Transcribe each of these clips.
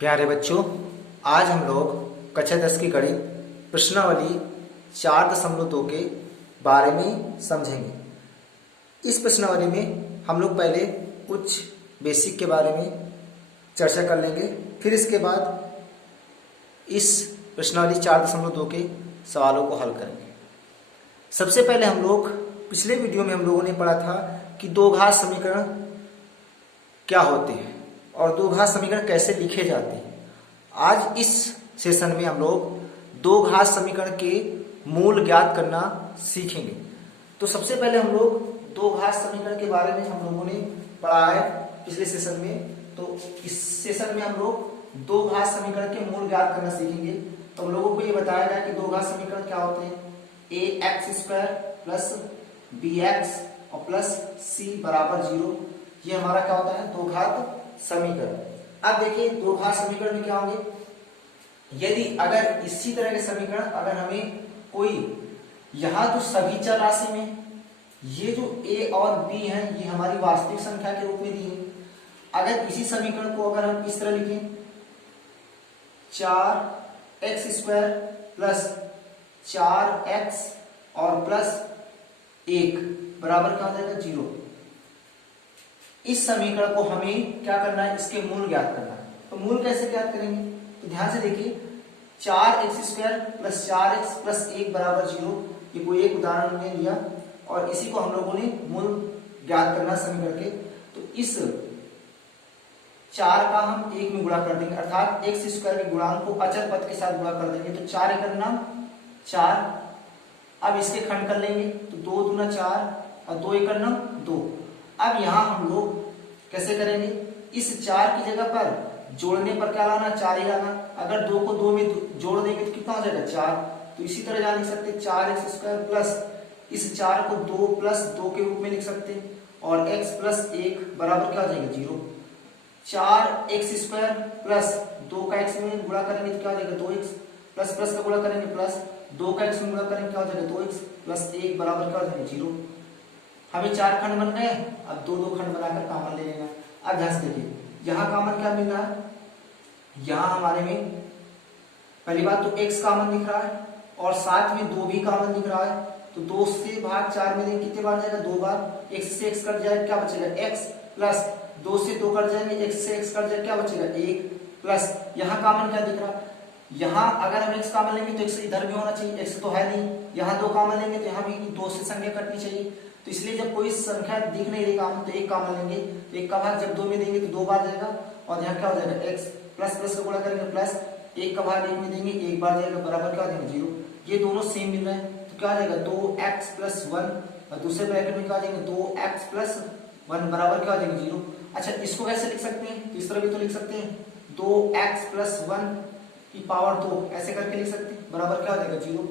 प्यारे बच्चों, आज हम लोग कक्षा 10 की कड़ी प्रश्नावली 4.2 के बारे में समझेंगे। इस प्रश्नावली में हम लोग पहले कुछ बेसिक के बारे में चर्चा कर लेंगे, फिर इसके बाद इस प्रश्नावली 4.2 के सवालों को हल करेंगे। सबसे पहले हम लोग पिछले वीडियो में हम लोगों ने पढ़ा था कि दो घात समीकरण क्या होते हैं और दो घात समीकरण कैसे लिखे जाते हैं। आज इस सेशन में हम लोग दो घात समीकरण के मूल ज्ञात करना सीखेंगे। तो सबसे पहले हम लोग दो घात समीकरण के बारे में हम लोगों ने पढ़ा है पिछले सेशन में। तो इस सेशन में हम लोग दो घात समीकरण के मूल ज्ञात करना सीखेंगे। तो हम लोगों को ये बताया गया कि दो घात समीकरण क्या होते हैं। ax² प्लस bx और प्लस c बराबर 0, ये हमारा क्या होता है, दो घात समीकरण। अब देखिए दो घात समीकरण में क्या होंगे, यदि अगर इसी तरह के समीकरण अगर हमें कोई यहां तो सभी चर राशि में ये जो a और b है ये हमारी वास्तविक संख्या के रूप में दी है। अगर इसी समीकरण को अगर हम इस तरह लिखें 4x² प्लस 4x और प्लस 1 बराबर क्या हो जाएगा 0। इस समीकरण को हमें क्या करना है, इसके मूल ज्ञात करना है। तो मूल कैसे ज्ञात करेंगे, तो ध्यान से देखिए 4x² प्लस 4x प्लस 1 बराबर 0, ये कोई एक उदाहरण हमने लिया और इसी को हम लोगों ने मूल ज्ञात करना समीकरण के। तो इस 4 का हम 1 में गुणा कर देंगे, अर्थात x² के गुणांक को अचर पद के साथ गुणा कर देंगे। तो 4 एकड़ नाम 4। अब इसके खंड कर लेंगे तो 2 दूना 4 और 2 एकड़ नाम 2। अब यहां हम लोग कैसे करेंगे, इस 4 की जगह पर जोड़ने पर क्या लाना, 4 ही लाना। अगर 2 को 2 में जोड़ देंगे तो कितना हो जाएगा 4। तो इसी तरह यहाँ लिख सकते हैं 4x² प्लस इस 4 को 2 प्लस 2 के रूप में लिख सकते हैं और x प्लस 1 बराबर क्या हो जाएगा 0। 4x² प्लस 2 का x में गुणा करेंगे तो क्या हो जाएगा 2x, प्लस प्लस का गुणा करेंगे प्लस 2 का x में गुणा करेंगे क्या हो जाएगा 2x प्लस 1 बराबर क्या हो जाएगा 0। हमें 4 खंड बन गए, अब 2 खंड बनाकर कॉमन ले लेना। अब ध्यान से देखिए यहाँ कॉमन क्या मिल रहा है, यहाँ हमारे में पहली बात तो x कॉमन दिख रहा है और साथ में 2 भी कॉमन दिख रहा है। तो 2 से भाग 4 में देंगे कितने बार जाएगा, 2 बार। x से x कट जाएगा क्या बचेगा x, प्लस 2 से 2 कट जाएंगे x से x कट जाएगा क्या बचेगा 1, प्लस यहाँ कॉमन क्या दिख रहा है, यहाँ अगर हम x कॉमन लेंगे तो x इधर भी होना चाहिए, x तो है नहीं। यहाँ 2 कॉमन लेंगे तो यहाँ भी 2 से संख्या कटनी चाहिए। तो इसलिए जब कोई संख्या दिख नहीं रही कॉमन तो 1 कॉमन लेंगे। तो 1 का भाग जब 2 में देंगे तो 2 बार जाएगा और यहाँ क्या हो जाएगा x, प्लस प्लस का गुणा करेंगे प्लस 1 का भाग 1 में देंगे 1 बार जाएगा बराबर क्या हो जाएगा 0। ये दोनों सेम मिल रहे हैं तो क्या हो जाएगा 2x प्लस 1 और दूसरे ब्रैकेट में क्या आ जाएंगे 2x प्लस 1 बराबर क्या हो जाएगा 0। अच्छा इसको कैसे लिख सकते हैं, तो इस तरह भी तो लिख सकते हैं 2x प्लस 1 की पावर 2 ऐसे करके लिख सकते हैं बराबर क्या हो जाएगा 0।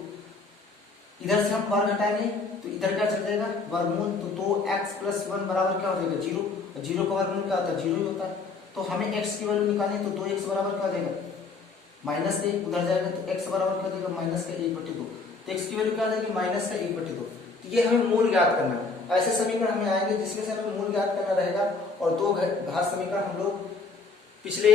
इधर से हम वर्ग हटाएंगे तो इधर क्या चल जाएगा वर्गमूल, तो 2x प्लस 1 बराबर क्या हो जाएगा 0 और 0 का वर्गमूल क्या होता है 0 ही होता है। तो हमें x की वैल्यू निकालनी तो 2x बराबर क्या हो जाएगा माइनस 1, उधर जाएगा तो x बराबर क्या हो जाएगा माइनस का 1/2। तो x की वैल्यू क्या हो जाएगी माइनस का 1/2। तो ये हमें मूल ज्ञात करना है। ऐसे समीकरण हमें आएंगे जिसमें से हमें मूल ज्ञात करना रहेगा। और दो घात समीकरण हम लोग पिछले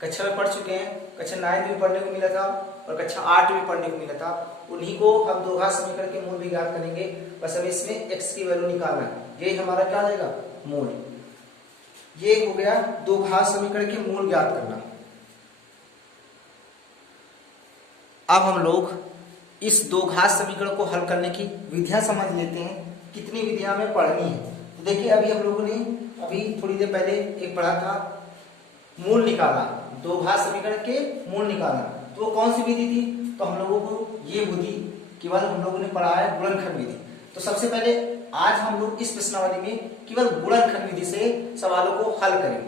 कक्षा में पढ़ चुके हैं, कक्षा 9 में पढ़ने को मिला था और कक्षा 8 में पढ़ने को मिला था। उन्हीं को हम दो घात समीकरण के मूल भी ज्ञात करेंगे। बस हमें इसमें x की वैल्यू निकालना है, यही हमारा क्या आ जाएगा मूल। ये हो गया दो घात समीकरण के मूल ज्ञात करना। अब हम लोग इस दो घात समीकरण को हल करने की विधियां समझ लेते हैं, कितनी विधियां हमें पढ़नी है। तो देखिए अभी हम लोगों ने अभी थोड़ी देर पहले एक पढ़ा था मूल निकालना, दो घात समीकरण के मूल निकालना। तो वो कौन सी विधि थी, तो हम लोगों को ये विधि केवल हम लोगों ने पढ़ा है गुणनखंड विधि। तो सबसे पहले आज हम लोग इस प्रश्नावली में केवल गुणनखंड विधि से सवालों को हल करेंगे।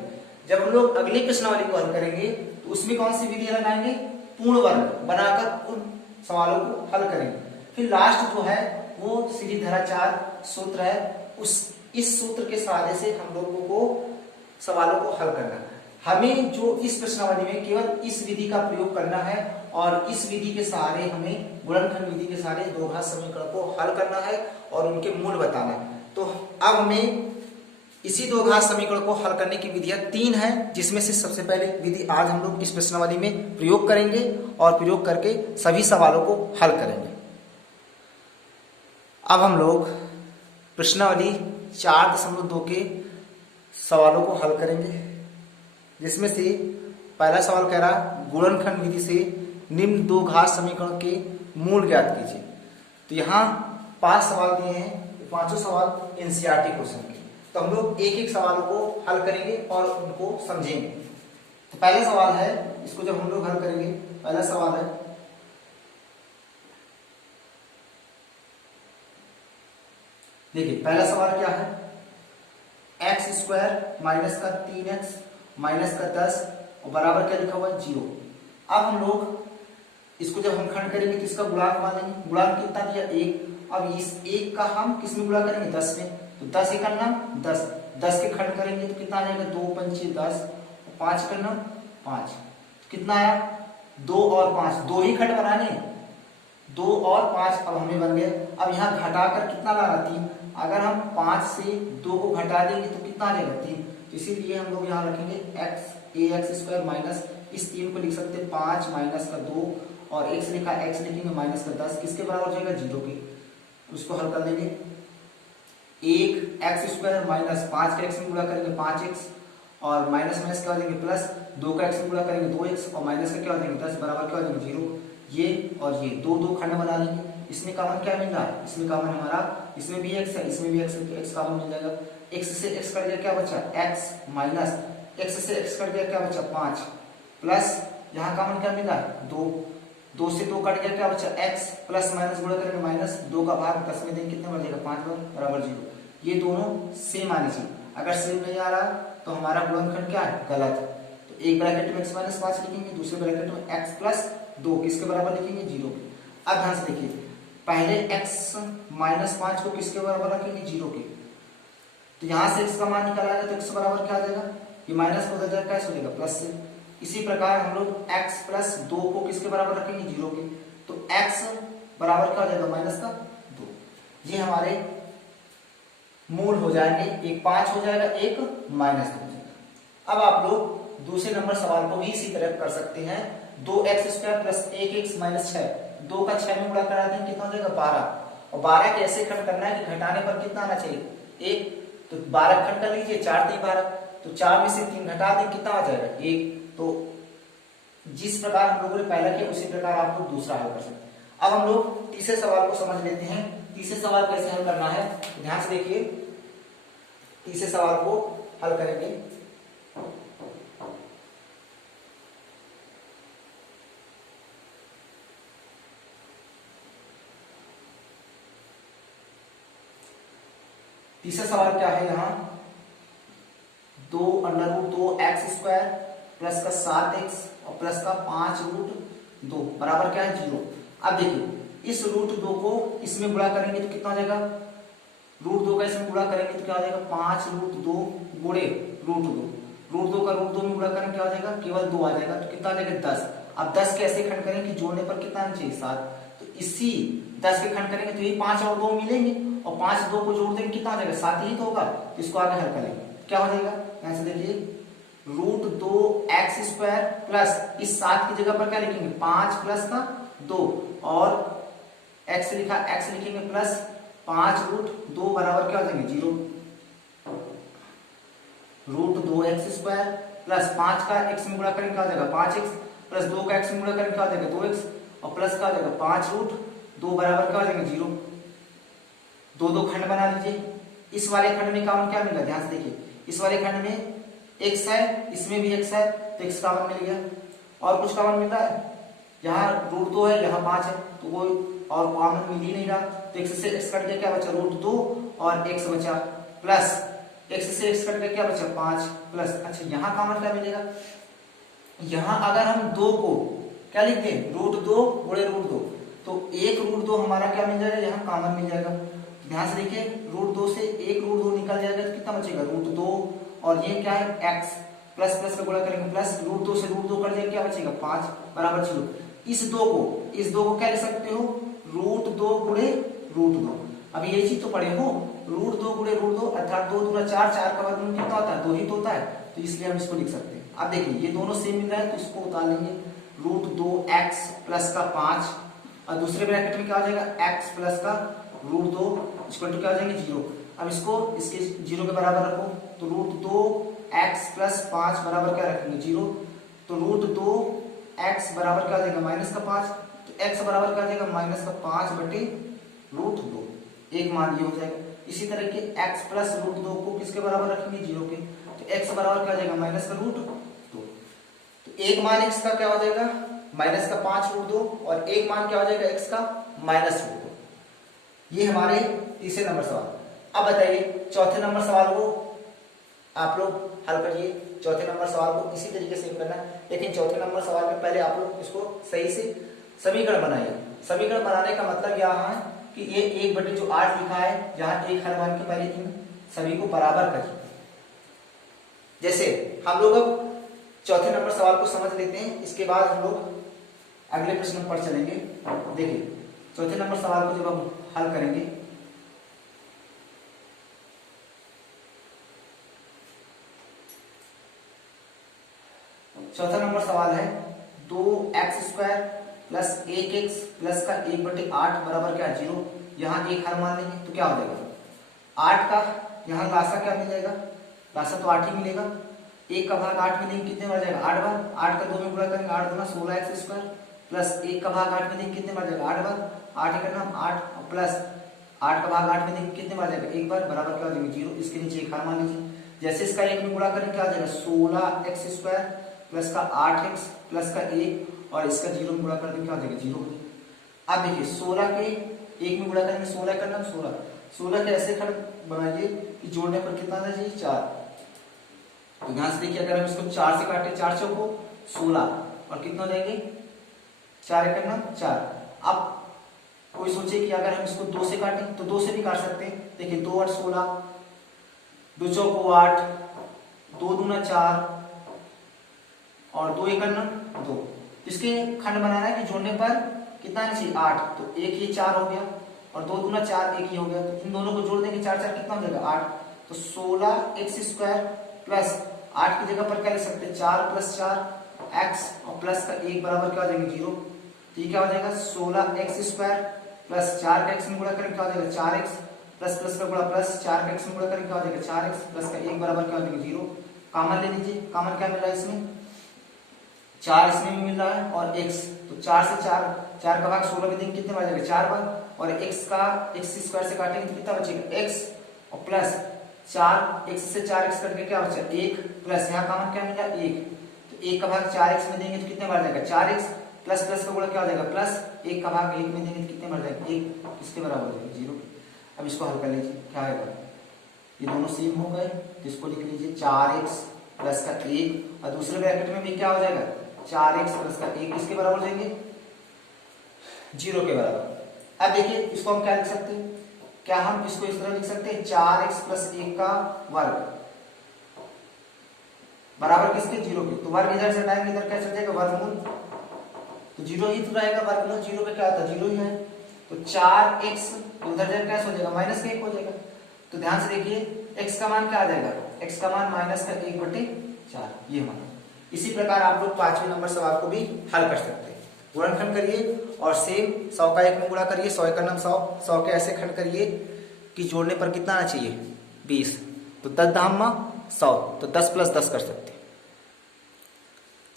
जब हम लोग अगली प्रश्नावली को हल करेंगे तो उसमें कौन सी विधि लगाएंगे, पूर्ण वर्ग बनाकर उन सवालों को हल करेंगे। फिर लास्ट जो है वो सीढ़ीधराचार सूत्र है, इस सूत्र के सहारे से हम लोगों को सवालों को हल करना है। हमें जो इस प्रश्नावली में केवल इस विधि का प्रयोग करना है और इस विधि के सहारे हमें गुणनखंड विधि के सहारे दो घात समीकरण को हल करना है और उनके मूल बताना है। तो अब हमें इसी दो घात समीकरण को हल करने की विधियां 3 हैं, जिसमें से सबसे पहले विधि आज हम लोग इस प्रश्नावली में प्रयोग करेंगे और प्रयोग करके सभी सवालों को हल करेंगे। अब हम लोग प्रश्नावली 4.2 के सवालों को हल करेंगे, जिसमें से पहला सवाल कह रहा गुणनखंड विधि से निम्न दो घात समीकरण के मूल ज्ञात कीजिए। तो यहाँ 5 सवाल दिए हैं, पांचों सवाल एनसीईआरटी क्वेश्चन के। तो हम लोग एक एक सवालों को हल करेंगे और उनको समझेंगे। तो पहला सवाल है, इसको जब हम लोग हल करेंगे, पहला सवाल है देखिए, पहला सवाल क्या है, एक्स स्क्वायर माइनस का 3x माइनस का 10 और बराबर क्या लिखा हुआ है 0। अब हम लोग इसको जब हम खंड करेंगे तो इसका गुणांक मान लेंगे। गुणांक कितना दिया 1। अब इस 1 का हम किस में गुणा करेंगे 10 में, तो 10 एक करना 10, 10 के खंड करेंगे तो कितना आ जाएगा 2 पंचे 10 और 5 करना 5, कितना आया 2 और 5, 2 ही खंड बनाने, 2 और 5 अब हमें बन गया। अब यहाँ घटाकर कितना लाना 3, अगर हम 5 से 2 को घटा देंगे तो कितना आ जाएगा 3। तो इसीलिए हम लोग यहाँ रखेंगे ax स्क्वायर माइनस, इस 3 को लिख सकते हैं 5 माइनस का 2 और x लिखा x लिखेंगे माइनस का 10, किसके बराबर हो जाएगा 0 के। उसको हल कर लेंगे, 1 एक्स स्क्वायर माइनस 5 का x में गुणा करेंगे 5x और माइनस माइनस क्या हो जाएंगे प्लस, 2 का x में गुणा करेंगे 2x और माइनस का क्या हो जाएंगे 10 बराबर क्या हो जाएंगे 0। ये और ये दो दो खंड बना लेंगे। इसमें कॉमन क्या मिल रहा है, इसमें कॉमन हमारा, इसमें भी x है, इसमें भी x है, तो x कॉमन मिल जाएगा। x से x कट गया क्या बचा x माइनस x से x कट गया क्या बचा 5 प्लस यहाँ कॉमन क्या मिला 2, 2 से 2 कट गया क्या बचा x प्लस माइनस गुणा करेंगे माइनस, 2 का भाग 10 में देंगे कितना बन जाएगा 5 बराबर 0। ये दोनों सेम आनी चाहिए, अगर सेम नहीं आ रहा तो हमारा गुणनखंड क्या है गलत है। तो एक ब्रैकेट में x माइनस 5 लिखेंगे, दूसरे ब्रैकेट में x प्लस 2 किसके बराबर लिखेंगे 0 के। अब ध्यान से देखिए, पहले x माइनस 5 को किसके बराबर रखेंगे 0 के, तो यहाँ से x का मान निकाला जाएगा तो x बराबर क्या आ जाएगा, ये माइनस बदल जाएगा कैसे हो जाएगा प्लस से। इसी प्रकार हम लोग x प्लस 2 को किसके बराबर रखेंगे 0 के, तो x बराबर क्या हो जाएगा माइनस का 2। ये हमारे मूल हो जाएंगे, एक 5 हो जाएगा, एक माइनस 2 हो जाएगा। अब आप लोग दूसरे नंबर सवाल को भी इसी तरह कर सकते हैं, 2x square plus 1x minus 6, 2 का 6 में गुणा करा देंगे कितना हो जाएगा 12, और 12 कैसे खंड करना है कि घटाने पर कितना आना चाहिए 1, तो 12 खंड कर लीजिए, 4 3 12, तो 4 में से 3 घटा दें कितना आ जाएगा 1। तो जिस प्रकार हम लोगों ने पहला किया उसी प्रकार आप लोग दूसरा हल कर सकते हैं। अब हम लोग तीसरे सवाल को समझ लेते हैं, तीसरे सवाल कैसे हल करना है, ध्यान से देखिए, तीसरे सवाल को हल करेंगे। तीसरा सवाल क्या है, यहाँ 2√2x स्क्वायर प्लस का 7x और प्लस का 5√2 बराबर क्या है 0। अब देखिए इस √2 को इसमें गुणा करेंगे तो कितना हो जाएगा, √2 का इसमें गुणा करेंगे तो क्या हो जाएगा 5√2 गुणे √2 का √2 में गुणा करेंगे क्या हो जाएगा केवल 2 आ जाएगा, तो कितना आ जाएगा 10। अब 10 कैसे खंड करेंगे, जोड़ने पर कितना आना चाहिए 7, तो इसी 10 के खंड करेंगे तो ये 5 और 2 मिलेंगे और 5 2 को जोड़ देंगे कितना आ जाएगा 7 ही तो होगा। तो इसको आगे हल करेंगे क्या हो जाएगा, यहां से देखिए √2x स्क्वायर प्लस इस 7 की जगह पर क्या लिखेंगे 5 प्लस का 2 और x लिखा x लिखेंगे प्लस 5√2 बराबर क्या हो जाएंगे 0। √2x स्क्वायर प्लस 5 का x में गुणा करेंगे क्या हो जाएगा 5x प्लस 2 का x में गुणा करेंगे क्या हो जाएगा 2x और प्लस क्या हो जाएगा 5√2 बराबर क्या हो जाएंगे 0। दो दो खंड बना लीजिए, इस वाले खंड में कॉमन क्या मिला, ध्यान से देखिए, इस वाले खंड में x है, इसमें भी x है, तो x कॉमन मिल गया। और कुछ कॉमन मिल रहा है, यहाँ √2 है, यहाँ 5 है, तो कोई और कॉमन मिल ही नहीं रहा, तो x से x कट गया क्या बचा √2 और x बचा प्लस x से x कट गया क्या बचा 5 प्लस, अच्छा यहाँ कॉमन क्या मिलेगा, यहाँ अगर हम 2 को क्या लिखते हैं √2 गुणे √2, तो 1√2 हमारा क्या मिल जाएगा, यहाँ कॉमन मिल जाएगा। ध्यान से देखिए √2 से 1√2 निकल जाएगा तो कितना बचेगा √2 और ये क्या है x प्लस प्लस का गुणा करेंगे प्लस √2 से √2 कट जाएगा क्या बचेगा 5 बराबर 0। इस 2 को क्या लिख सकते हो √2 गुणे √2। अब ये चीज तो पढ़े हो √2 गुणे √2 अर्थात 2 दूना 4, 4 का वर्गमूल कितना होता है? 2 ही तो होता है, तो इसलिए हम इसको लिख सकते हैं। अब देखिए ये दोनों सेम मिल रहा है तो इसको उतार लेंगे, √2x प्लस का 5 और दूसरे ब्रैकेट में क्या हो जाएगा x प्लस का √2 इक्वल टू क्या हो जाएंगे 0। अब इसको इसके 0 के बराबर रखो तो √2x प्लस 5 बराबर क्या रखेंगे 0, तो √2x बराबर क्या हो जाएगा -5, तो x बराबर क्या हो जाएगा -5 बटे √2, एक मान ये हो जाएगा। इसी तरह के x प्लस √2 को किसके बराबर रखेंगे 0 के, तो x बराबर क्या हो जाएगा -√2, तो एक मान x का क्या हो जाएगा -5 √2 और एक मान क्या हो जाएगा x का -√2। ये हमारे तीसरे नंबर सवाल। अब बताइए चौथे नंबर सवाल को आप लोग हल करिए। चौथे नंबर सवाल को इसी तरीके से करना है, लेकिन चौथे नंबर सवाल में पहले आप लोग इसको सही से समीकरण बनाइए। समीकरण बनाने का मतलब यहाँ है कि ये 1/8 लिखा है, जहां एक हर मान के पहले इन सभी को बराबर करिए। जैसे हम लोग अब चौथे नंबर सवाल को समझ लेते हैं, इसके बाद हम लोग अगले प्रश्न पर चलेंगे। देखिए चौथे नंबर सवाल को जब हम हल करेंगे चौथा नंबर सवाल है 2x² प्लस 1x प्लस का 1/8 बराबर क्या 0। यहाँ एक हर मान लेंगे तो क्या हो जाएगा 8 का, यहाँ लासा क्या मिल जाएगा, लासा तो 8 ही मिलेगा। 1 का भाग 8 में देंगे कितने बार जाएगा 8 बार, 8 का 2 में गुणा करेंगे 8 दूना 16x² प्लस 1 का भाग 8 में देंगे कितने बार जाएगा 8 बार, 8 का नाम 8 प्लस 8 का भाग 8 में देंगे कितने बार जाएगा 1 बार, बराबर क्या हो जाएगा 0। इसके नीचे एक हार मान लीजिए। जैसे इसका 1 में गुणा करेंगे क्या आ जाएगा 16x² प्लस का 8x प्लस का 1 और इसका 0 में गुणा कर देंगे क्या हो जाएगा 0 हो जाएगा। अब देखिए 16 के 1 में गुणा करेंगे 16 का नाम 16 के ऐसे खंड बनाइए कि जोड़ने पर कितना आना चाहिए 4। तो ध्यान से देखिए अगर हम इसको 4 से काटे 4 चौको 16 और कितना हो जाएंगे 4 का नाम 4। अब कोई सोचे कि अगर हम इसको 2 से काटें तो 2 से भी काट सकते हैं। देखिए 2 8 16, 2 चौको 8, 2 दूना 4 और 2 1 2। इसके खंड बनाना है कि जोड़ने पर कितना आना चाहिए 8, तो 1 ये 4 हो गया और 2 दूना 4 1 ही हो गया, तो इन दोनों को जोड़ देंगे 4 4 कितना हो जाएगा 8, तो 16x² प्लस 8 की जगह पर क्या लिख सकते हैं 4 प्लस 4 x और प्लस का 1 बराबर क्या हो जाएगा 0। तो ये क्या हो जाएगा 16x² प्लस 4 का x में गुणा करेंगे क्या हो जाएगा 4x प्लस प्लस का गुणा प्लस 4 का x में गुणा करेंगे क्या हो जाएगा 4x प्लस का 1 बराबर क्या हो जाएगा 0। कॉमन ले लीजिए, कॉमन क्या मिल रहा है इसमें 4 इसमें भी मिल रहा है और x, तो 4 से 4 का भाग 16 में देंगे कितने बार जाएगा 4 बार और x का x² से काटेंगे तो कितना बचेगा x और प्लस 4 x से 4x कट के क्या बचा 1 प्लस यहाँ कॉमन क्या मिला 1, तो 1 का भाग 4x में देंगे तो कितने बार जाएगा 4x प्लस प्लस का गुणा क्या हो जाएगा प्लस 1 का भाग 1 में देंगे तो कितने बार जाएगा 1, किसके बराबर हो जाएगा 0। अब इसको हल कर लीजिए क्या आएगा, ये दोनों सेम हो गए तो इसको लिख लीजिए 4x प्लस का 1 और दूसरे ब्रैकेट में भी क्या हो जाएगा 4x प्लस का 1 किसके बराबर हो जाएंगे 0 के बराबर। अब देखिए इसको हम क्या लिख सकते हैं, क्या हम इसको इस तरह लिख सकते हैं 4x प्लस 1 का वर्ग बराबर किसके 0 के, तो वर्ग इधर से हटाएंगे इधर क्या चल जाएगा वर्गमूल, तो 0 ही तो रहेगा वर्गमूल 0 पे क्या आता है 0 ही है, तो 4x उधर जाकर क्या हो जाएगा माइनस का 1 हो जाएगा। तो ध्यान से देखिए x का मान क्या आ जाएगा, x का मान -1/4 ये हमारा। इसी प्रकार आप लोग 5वें नंबर सवाल को भी हल कर सकते हैं। गुणनखंड करिए और सेम 100 का 1 में गुणा करिए, 100 का नाम 100, 100 के ऐसे खंड करिए कि जोड़ने पर कितना आना चाहिए 20, तो 10 धामा 100, तो 10 + 10 कर सकते हैं।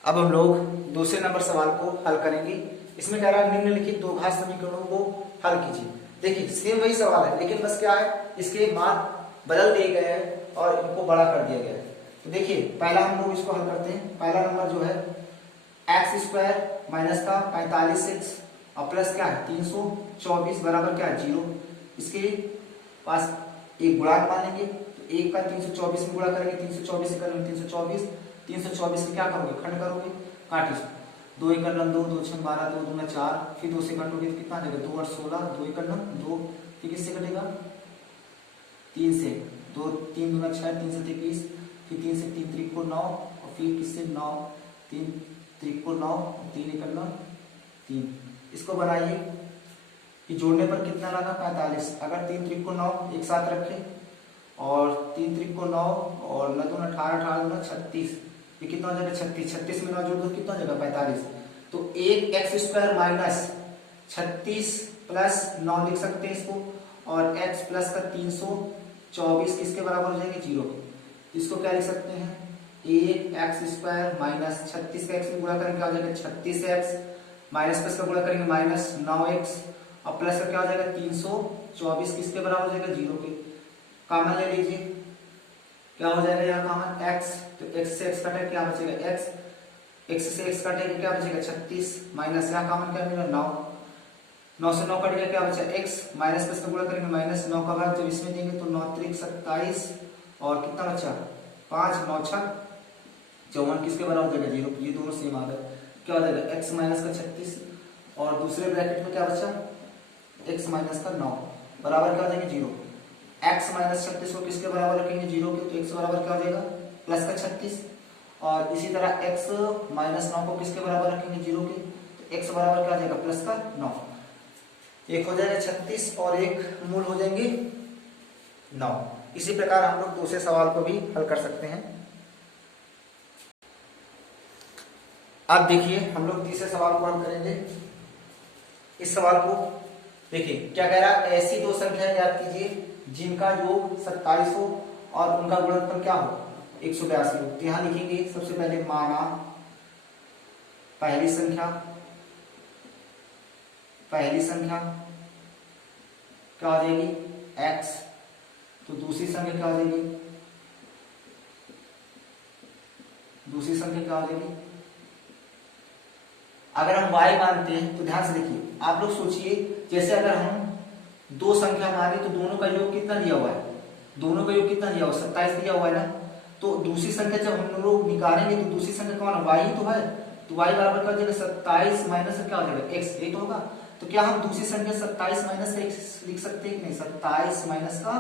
अब हम लोग दूसरे नंबर सवाल को हल करेंगे। इसमें कह रहा है निम्नलिखित दो घात समीकरणों को हल कीजिए। देखिए सेम वही सवाल है लेकिन बस क्या है इसके मान बदल दिए गए हैं और इनको बड़ा कर दिया गया है। तो देखिए पहला हम लोग इसको हल करते हैं। पहला नंबर जो है x² माइनस का 45x और प्लस क्या है 324 बराबर क्या है 0। इसके पास एक गुणांक मानेंगे तो 1 का 324 में गुणा करेंगे, 324 से करेंगे 324, 324 से क्या करोगे खंड करोगे काट इसको, 2 1 2 2 6 12 2 दूना 4, फिर 2 से काटोगे तो कितना आ जाएगा 2 8 16, 2 1 2, फिर किससे कटेगा 3 से, 2 3 दूना 6, 3 से 23, फिर 3 से 3 3 को 9 और फिर किससे 9 3 3 को 9 3 1 9 3। इसको बनाइए कि जोड़ने पर कितना लाना 45। अगर 3 त्रिक को 9 एक साथ रखें और 3 त्रिक को 9 और 9 दूना 18, 18 दूना 36, ये कितना हो जाएगा 36, 36 में 9 जोड़ दो कितना हो जाएगा 45। तो 1x² माइनस 36 प्लस 9 लिख सकते हैं इसको, और x प्लस का 324 किसके बराबर हो जाएंगे 0 के। इसको क्या लिख सकते हैं 1x² माइनस 36 का x में गुणा करेंगे क्या हो जाएगा 36x, माइनस प्लस का गुणा करेंगे माइनस 9x, और प्लस का क्या हो जाएगा 324 किसके बराबर हो जाएगा 0 के। कॉमन ले लीजिए, क्या हो जाएगा यहाँ कॉमन x, तो x से x कटेगा क्या बचेगा x, x से x कटेगा क्या बचेगा 36, माइनस यहाँ कॉमन क्या मिला 9, 9 से 9 कट गया क्या बचा x, माइनस प्लस का गुणा करेंगे माइनस 9 का भाग जब इसमें देंगे तो 9 त्रिक 27, और कितना बचा 5, 9 छक 54 किसके बराबर हो जाएगा 0, ये दोनों सेम आ गए। क्या हो जाएगा x माइनस का 36 और दूसरे ब्रैकेट में क्या बचा x माइनस का 9 बराबर क्या हो जाएंगे 0। x माइनस 36 को किसके बराबर रखेंगे 0 के, तो x बराबर क्या हो जाएगा प्लस का 36, और इसी तरह x माइनस 9 को किसके बराबर रखेंगे 0 के, तो x बराबर क्या हो जाएगा प्लस का 9। एक हो जाएगा 36 और एक मूल हो जाएंगे 9। इसी प्रकार हम लोग दूसरे सवाल को भी हल कर सकते हैं। अब देखिए हम लोग तीसरे सवाल को हल करेंगे। इस सवाल को देखिए क्या कह रहा है, ऐसी दो संख्याएं याद कीजिए जिनका योग 27 हो और उनका गुणनफल क्या हो 182 हो। तो यहां लिखेंगे सबसे पहले माना पहली संख्या क्या हो जाएगी x, तो दूसरी संख्या क्या हो जाएगी, दूसरी संख्या क्या हो जाएगी, अगर हम y मानते हैं तो ध्यान से देखिए आप लोग सोचिए, जैसे अगर हम दो संख्या माने तो दोनों का योग कितना दिया हुआ है, दोनों का योग कितना दिया हुआ 27 दिया हुआ है ना, तो दूसरी संख्या जब हम लोग निकालेंगे तो दूसरी संख्या कौन है y ही तो है, तो y बराबर क्या हो जाएगा 27 माइनस क्या हो जाएगा x, ये तो होगा। तो क्या हम दूसरी संख्या 27 माइनस x लिख सकते हैं कि नहीं, 27 माइनस का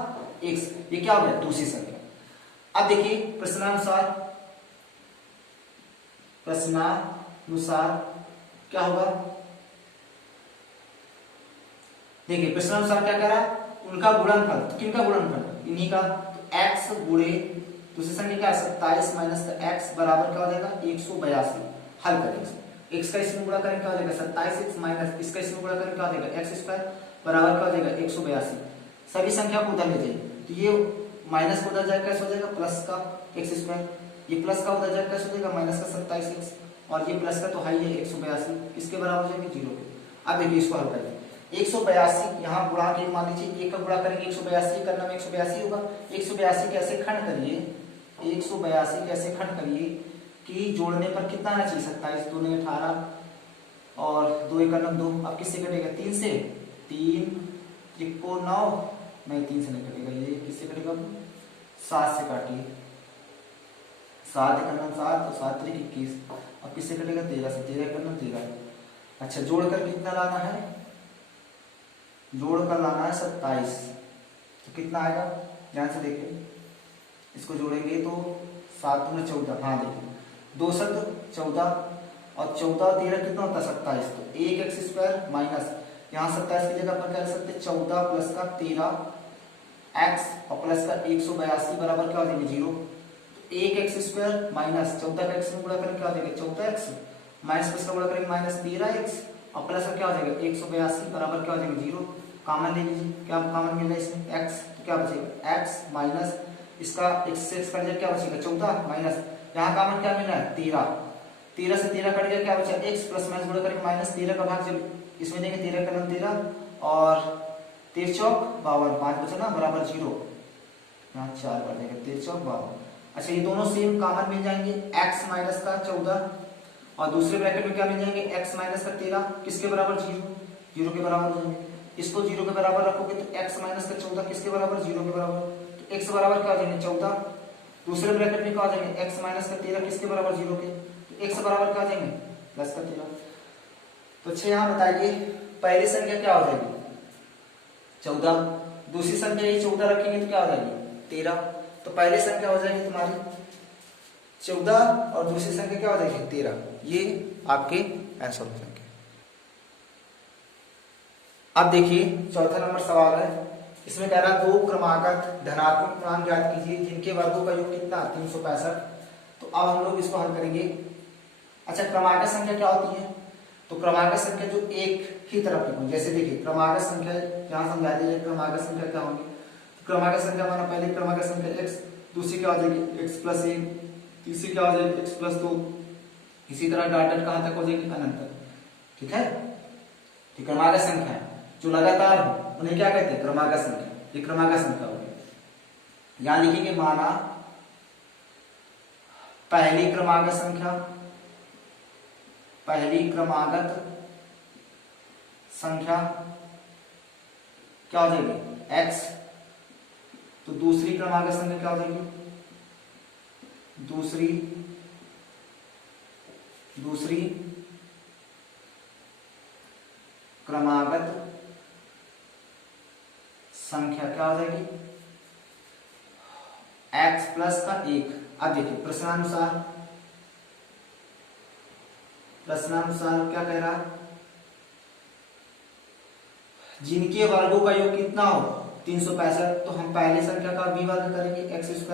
x, ये क्या हो गया दूसरी संख्या। अब देखिए प्रश्नानुसार क्या होगा, देखिए प्रश्नानुसार क्या कह रहा है, उनका गुणनफल, तो किनका गुणनफल इन्हीं का, तो x गुणे दूसरी संख्या क्या है 27 माइनस का x बराबर क्या हो जाएगा 182। हल करेंगे x का इसमें गुणा करेंगे क्या हो जाएगा 27x माइनस इसका इसमें गुणा करेंगे क्या हो जाएगा x² बराबर क्या हो जाएगा 182। सभी संख्या को उधर ले जाइए, तो ये माइनस को उधर जाएगा कैसे हो जाएगा प्लस का x², ये प्लस का उधर जाएगा कैसे हो जाएगा माइनस का 27x, और ये प्लस का तो हाई है 182 किसके बराबर हो जाएंगे 0 के। अब देखिए इसको हल करेंगे 182 यहाँ गुणा के मान लीजिए एक का गुणा करेंगे 182 करना में 182 होगा, 182 कैसे खंड करिए, 182 कैसे खंड करिए कि जोड़ने पर कितना आना चाहिए 27, 2 ने 18 और 2 1 9 2, अब किससे कटेगा 3 से, 3 त्रिको 9 नहीं 3 से नहीं कटेगा, ये किससे कटेगा 7 से काटिए, 7 1 9 7 और 7 3 21, अब किससे कटेगा 13 से, 13 1 9 13। अच्छा जोड़कर कितना लाना है, जोड़कर लाना है 27, तो कितना आएगा ध्यान से देखिए, इसको जोड़ेंगे तो 7 में 14, हाँ देखिए 2 7 14 और 14 और 13 कितना होता है 27, तो 1x² माइनस यहाँ 27 की जगह पर क्या लिख सकते 14 प्लस का 13 x और प्लस का 182 बराबर क्या हो जाएंगे 0, तो 1x² माइनस 14 का x में गुणा करेंगे क्या हो जाएगा 14x माइनस प्लस का गुणा करेंगे माइनस 13x और प्लस का क्या हो जाएगा 182 बराबर क्या हो जाएगा 0। कॉमन ले लीजिए, क्या कॉमन मिल रहा है इसमें x, तो क्या बचेगा x माइनस इसका x से x कट जाए क्या बचेगा 14 माइनस यहाँ कॉमन क्या मिल रहा है 13, 13 से 13 कट गया क्या बचा x प्लस माइनस गुणा करेंगे माइनस 13 का भाग जब इसमें देंगे 13 का 13 और 13 चौक 52 5 बचा ना बराबर 0, यहाँ 4 कर देंगे 13 चौक 52। अच्छा ये दोनों सेम कॉमन मिल जाएंगे, x माइनस का 14 और दूसरे ब्रैकेट में क्या मिल जाएंगे x माइनस का 13 किसके बराबर 0 के बराबर हो जाएंगे, इसको 0 के बराबर रखोगे तो x माइनस का 14 किसके बराबर 0 के बराबर, तो x बराबर क्या हो जाएंगे 14, दूसरे ब्रैकेट में क्या हो जाएंगे x माइनस का 13 किसके बराबर 0 के, तो x बराबर क्या हो जाएंगे प्लस का 13। तो अच्छा यहाँ बताइए पहली संख्या क्या हो जाएगी 14, दूसरी संख्या ये 14 रखेंगे तो क्या हो जाएगी 13, तो पहली संख्या हो जाएगी तुम्हारी 14 और दूसरी संख्या क्या हो जाएगी 13, ये आपके आंसर हो जाएंगे। अब देखिए चौथा नंबर सवाल है, इसमें कह रहा दो क्रमागत धनात्मक पूर्णांक ज्ञात कीजिए जिनके वर्गों का योग कितना 365। तो अब हम लोग इसको हल करेंगे। अच्छा, क्रमागत संख्या क्या होती है? तो क्रमागत संख्या जो एक ही तरफ की हो, जैसे देखिए क्रमागत संख्या यहाँ समझा दीजिए क्रमागत संख्या क्या होगी। तो क्रमागत संख्या माना पहले क्रमागत संख्या x, दूसरी क्या हो जाएगी x प्लस 1, तीसरी क्या हो जाएगी x प्लस 2, इसी तरह डॉट कहां तक हो जाएगी अनंत तक। ठीक है, तो क्रमागत संख्या जो लगातार हो उन्हें क्या कहते हैं? क्रमागत संख्या। ये क्रमागत संख्या होगी। यहां लिखेंगे माना पहली क्रमागत संख्या, पहली क्रमागत संख्या क्या हो जाएगी x, तो दूसरी क्रमागत संख्या क्या हो जाएगी? दूसरी क्रमागत संख्या क्या हो जाएगी? x प्लस का 1। अब देखिए प्रश्नानुसार क्या कह रहा? जिनके वर्गों का योग कितना हो 365, तो हम पहली संख्या का भी वर्ग करेंगे x²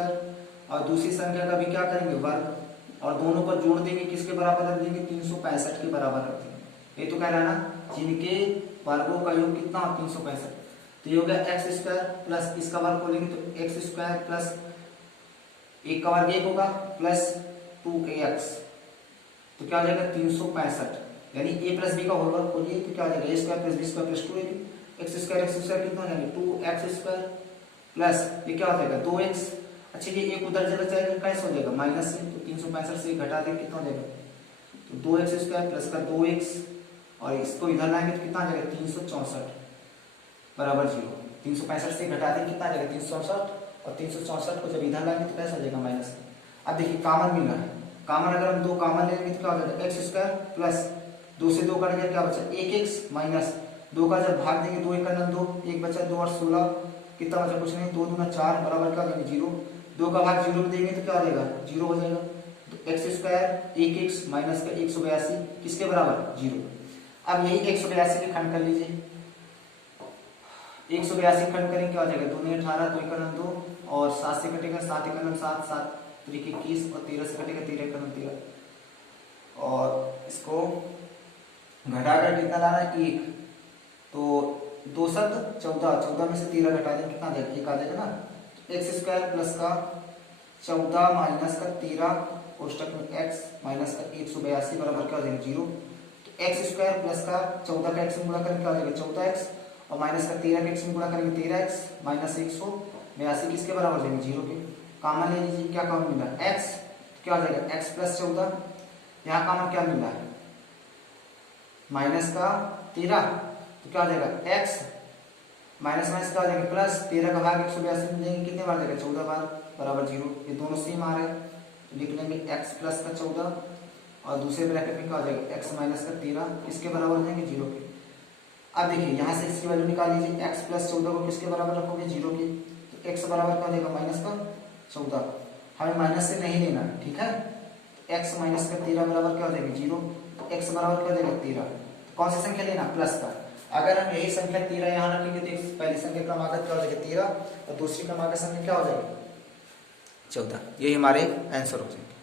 और दूसरी संख्या का भी क्या करेंगे वर्ग, और दोनों को जोड़ देंगे, किसके बराबर रख देंगे? 365 के बराबर रख देंगे। ये तो कह रहा है ना जिनके वर्गों का योग कितना हो 365, तो ये हो गया x² प्लस इसका वर्ग बोलेंगे तो x² प्लस एक का वर्ग 1 होगा प्लस 2ax, तो क्या हो जाएगा 365, यानी a प्लस b का होल वर्ग बोलिए तो क्या हो जाएगा a² plus b² plus 2ab, x² कितना हो जाएगा 2x² प्लस ये क्या हो जाएगा 2x। अच्छा, ये एक उधर चला जाएगा कैसे हो जाएगा माइनस से, तो 365 से घटा देंगे कितना हो जाएगा, तो 2x² प्लस का 2x, और इसको इधर लाएंगे तो कितना आ जाएगा 364 बराबर 0। 365 से घटा देंगे कितना आ जाएगा 364, और 364 को जब इधर लाएंगे तो कैसा आ जाएगा माइनस। अब देखिए कॉमन मिल रहा है, कॉमन अगर हम 2 कॉमन लेंगे तो क्या हो जाएगा x² प्लस 2 से 2 कट गया क्या बचा 1x माइनस 2 का जब भाग देंगे 2 1 2, 1 बचा 2 और 16 कितना बचा कुछ नहीं, 2 दूना 4 बराबर क्या देंगे 0। 2 का भाग 0 में देंगे तो क्या हो जाएगा 0 हो जाएगा, तो x² 1x माइनस का 182 किसके बराबर 0। अब यही 182 के खंड कर लीजिए, 182 खंड करेंगे क्या हो जाएगा 2 ने 18, 2 1 2, और 7 से कटेगा 7 1 7, 7 3 21, और 13 से कटेगा 13 1 13, और इसको घटाकर कितना लाना है 1, तो 2 7 14, 14 में से 13 घटा देंगे कितना आ जाएगा 1 आ जाएगा ना। x² प्लस का 14 माइनस का 13 कोष्टक में x माइनस का 182 बराबर क्या हो जाएगा 0। तो x² प्लस का 14 का x में गुणा करेंगे क्या हो जाएगा 14x, और माइनस का 13 का x में गुणा करेंगे 13x माइनस 182 किसके बराबर हो जाएंगे 0 के। कॉमन ले लीजिए, क्या कॉमन मिला x, क्या हो जाएगा x प्लस 14, यहाँ कॉमन क्या मिला है माइनस का 13, तो क्या हो जाएगा x माइनस माइनस क्या हो जाएगा प्लस 13 का भाग 182 में देंगे कितने बार जाएगा 14 बार बराबर 0। ये दोनों सेम आ रहे हैं तो लिख लेंगे x प्लस का 14, और दूसरे ब्रैकेट में क्या हो जाएगा x माइनस का 13 किसके बराबर हो जाएंगे 0 के। अब देखिए यहाँ से इसकी वैल्यू निकाल लीजिए, x प्लस 14 को किसके बराबर रखोगे 0 के, तो x बराबर क्या हो जाएगा माइनस का 14, हमें माइनस से नहीं लेना है ठीक है। x माइनस का 13 बराबर क्या हो जाएगा 0, तो x बराबर क्या हो जाएगा 13, कौन सी संख्या लेना प्लस का। अगर हम यही संख्या 13 यहाँ रखेंगे तो पहली संख्या क्रमागत क्या हो जाएगा 13, और दूसरी क्रमागत संख्या क्या हो जाएगी 14, यही हमारे आंसर हो जाएंगे।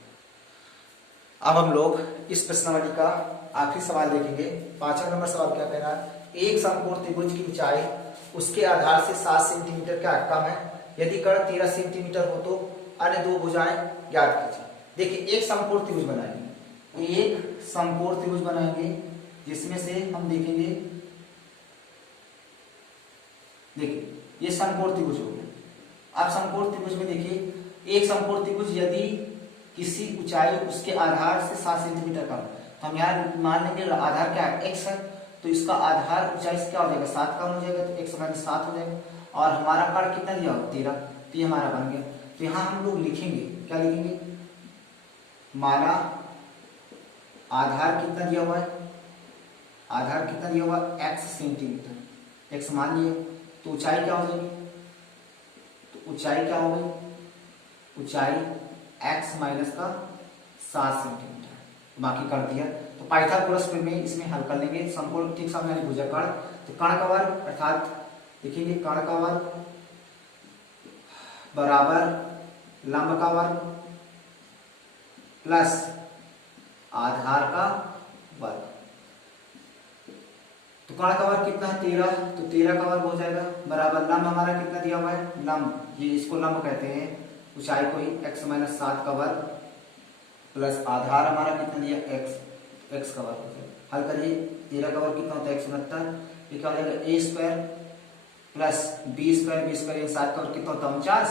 अब हम लोग इस प्रश्नावली का आखिरी सवाल देखेंगे। 5वां नंबर सवाल क्या कह रहा है, एक समकोण त्रिभुज की ऊंचाई उसके आधार से 7 सेंटीमीटर क्या कम है, यदि कर्ण 13 सेंटीमीटर हो तो अन्य दो भुजाएं ज्ञात कीजिए। देखिए एक समकोण त्रिभुज बनाएंगे, एक समकोण त्रिभुज बनाएंगे जिसमें से हम देखेंगे, देखिए ये समकोण त्रिभुज हो गया। अब समकोण त्रिभुज में देखिए एक समकोण त्रिभुज यदि किसी ऊंचाई उसके आधार से 7 सेंटीमीटर कम, तो हम यहाँ मान लेंगे आधार क्या है x है, तो इसका आधार ऊंचाई से क्या हो जाएगा 7 कम हो जाएगा, तो x माइनस 7 हो जाएगा, और हमारा कर्ण कितना दिया 13, तो ये हमारा बन गया। तो यहाँ हम लोग लिखेंगे क्या लिखेंगे, माना आधार कितना दिया हुआ है, आधार कितना दिया हुआ x सेंटीमीटर, x मान लिया, तो ऊंचाई क्या हो जाएगी, तो ऊंचाई क्या हो गई, ऊंचाई x माइनस का 7 सेंटीमीटर, बाकी कर दिया। तो पाइथागोरस में इसमें हल कर लेंगे समकोण ठीक सामने वाली भुजा कर्ण, तो कर्ण का वर्ग अर्थात लिखेंगे कर्ण का वर्ग बराबर लंब का वर्ग प्लस आधार का वर्ग। तो कर्ण का वर्ग कितना है 13, तो 13 का वर्ग हो जाएगा बराबर लंब हमारा कितना दिया हुआ है लंब, ये इसको लंब कहते हैं, ऊंचाई को ही x - 7 का वर्ग प्लस आधार हमारा कितना दिया x का वर्ग हो जाएगा। हल करिए 13 का वर्ग कितना होता है 169, ये क्या हो जाएगा a square plus b square ये 7 का वर्ग कितना होता है 49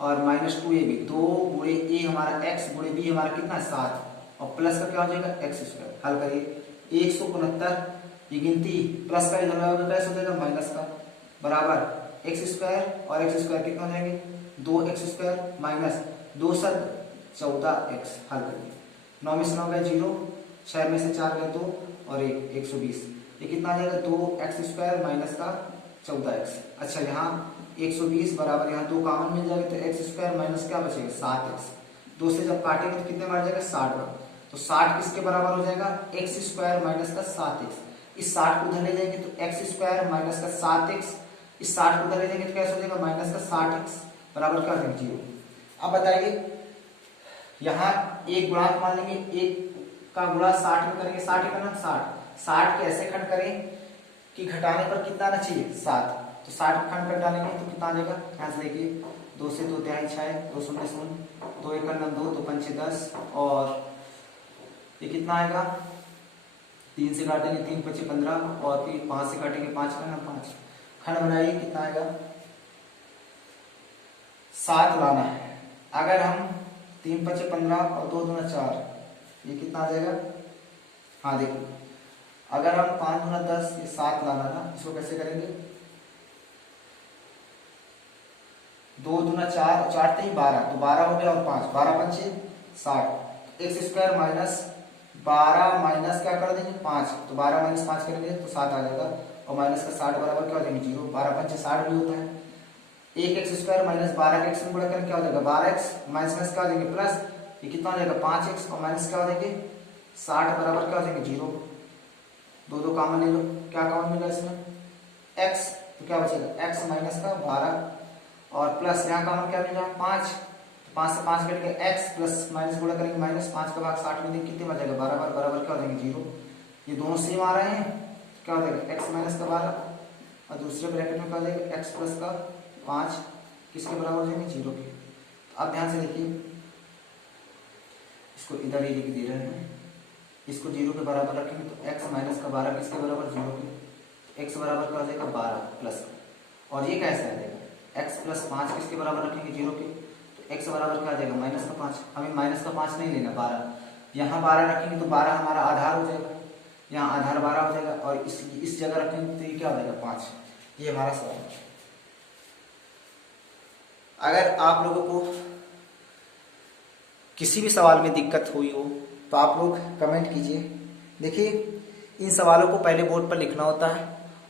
और -2ab 2 गुणे a हमारा x गुणे b हमारा कितना है 7 और प्लस का क्या हो जाएगा x स्क्वायर। हल करिए 169 ये गिनती प्लस का इधर होगा कैसे हो जाएगा माइनस का बराबर एक्स स्क्वायर और एक्स स्क्वायर कितना हो जाएंगे 2x स्क्वायर माइनस 2 7 14x। हल करिए 9 में से 9 गए 0, 6 में से 4 गए 2 और 1 120, ये कितना आ जाएगा 2x स्क्वायर माइनस का 14x। अच्छा यहाँ 120 बराबर यहाँ 2 कॉमन मिल जाएगा तो x स्क्वायर माइनस क्या बचेगा 7x, 2 से जब काटेंगे तो कितने में आ जाएगा 60 का, तो 60 किसके बराबर हो जाएगा x स्क्वायर माइनस का 7x। इस 60 को उधर ले जाएंगे तो x स्क्वायर माइनस का 7x, इस 60 को उधर ले जाएंगे तो कैसे हो जाएगा माइनस का 60x बराबर क्या हो जाएगा 0। अब बताइए यहाँ एक गुणांक मान लेंगे, एक का गुणा 60 में करेंगे, 60 का नाम 60 के ऐसे खंड करें कि घटाने पर कितना आना चाहिए 7, तो 60 खंड कर डालेंगे तो कितना आ जाएगा यहाँ से देखिए 2 से 2 तिहाई 6, 2 शून्य 0, 2 एक 2, 2 पंचे 10 और ये कितना आएगा 3 से काटेंगे 3 पचे 15 और फिर 5 से काटेंगे 5 का 5 खंड बनाइए कितना आएगा 7 लाना है। अगर हम 3 पचे 15 और 2 दूना 4 ये कितना आ जाएगा, हाँ देखिए अगर हम 5 दूना 10 ये 7 लाना ना, इसको कैसे करेंगे 2 दूना 4 4 3 12 तो 12 हो गया और 5 12 पंचे 60 एक्स स्क्वायर माइनस 12 माइनस क्या कर देंगे 5, तो 12 माइनस 5 करेंगे तो 7 आ जाएगा और माइनस का 60 बराबर क्या हो जाएगा 0, 12 पंचे 60 भी होता है। 1x स्क्वायर माइनस 12 के x में गुणा करें क्या हो जाएगा 12x माइनस क्या हो जाएंगे प्लस, ये कितना हो जाएगा 5x और माइनस क्या हो जाएंगे 60 बराबर क्या हो जाएंगे 0, 2 2 कॉमन ले लो, क्या कॉमन मिला इसमें x, तो क्या बचेगा x माइनस का 12 और प्लस यहाँ कॉमन क्या मिल रहा 5, 5 से 5 कटेंगे x प्लस माइनस गुणा करेंगे माइनस 5 का भाग 60 में कितने बच जाएगा 12 बराबर क्या हो जाएंगे 0, ये दोनों सेम आ रहे हैं क्या हो जाएगा x माइनस का 12 और दूसरे ब्रैकेट में क्या हो जाएगा x प्लस का 5 किसके बराबर हो जाएंगे 0 के। तो अब ध्यान से देखिए इसको इधर ही लिख दे रहे हैं, इसको 0 के बराबर रखेंगे तो x माइनस का 12 किसके बराबर 0 के, तो x बराबर क्या हो जाएगा 12 प्लस का, और ये कैसे आ जाएगा x प्लस 5 किसके बराबर रखेंगे 0 के, तो x बराबर क्या आ जाएगा माइनस का 5, हमें माइनस का 5 नहीं लेना 12, यहाँ 12 रखेंगे तो 12 हमारा आधार हो जाएगा, यहाँ आधार 12 हो जाएगा और इस जगह रखेंगे तो ये क्या हो जाएगा 5। ये हमारा सवाल है। अगर आप लोगों को किसी भी सवाल में दिक्कत हुई हो तो आप लोग कमेंट कीजिए। देखिए इन सवालों को पहले बोर्ड पर लिखना होता है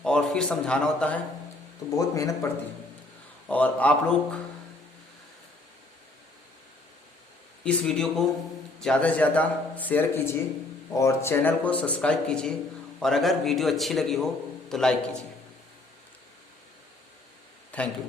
और फिर समझाना होता है, तो बहुत मेहनत पड़ती है। और आप लोग इस वीडियो को ज़्यादा से ज़्यादा शेयर कीजिए और चैनल को सब्सक्राइब कीजिए, और अगर वीडियो अच्छी लगी हो तो लाइक कीजिए। Thank you.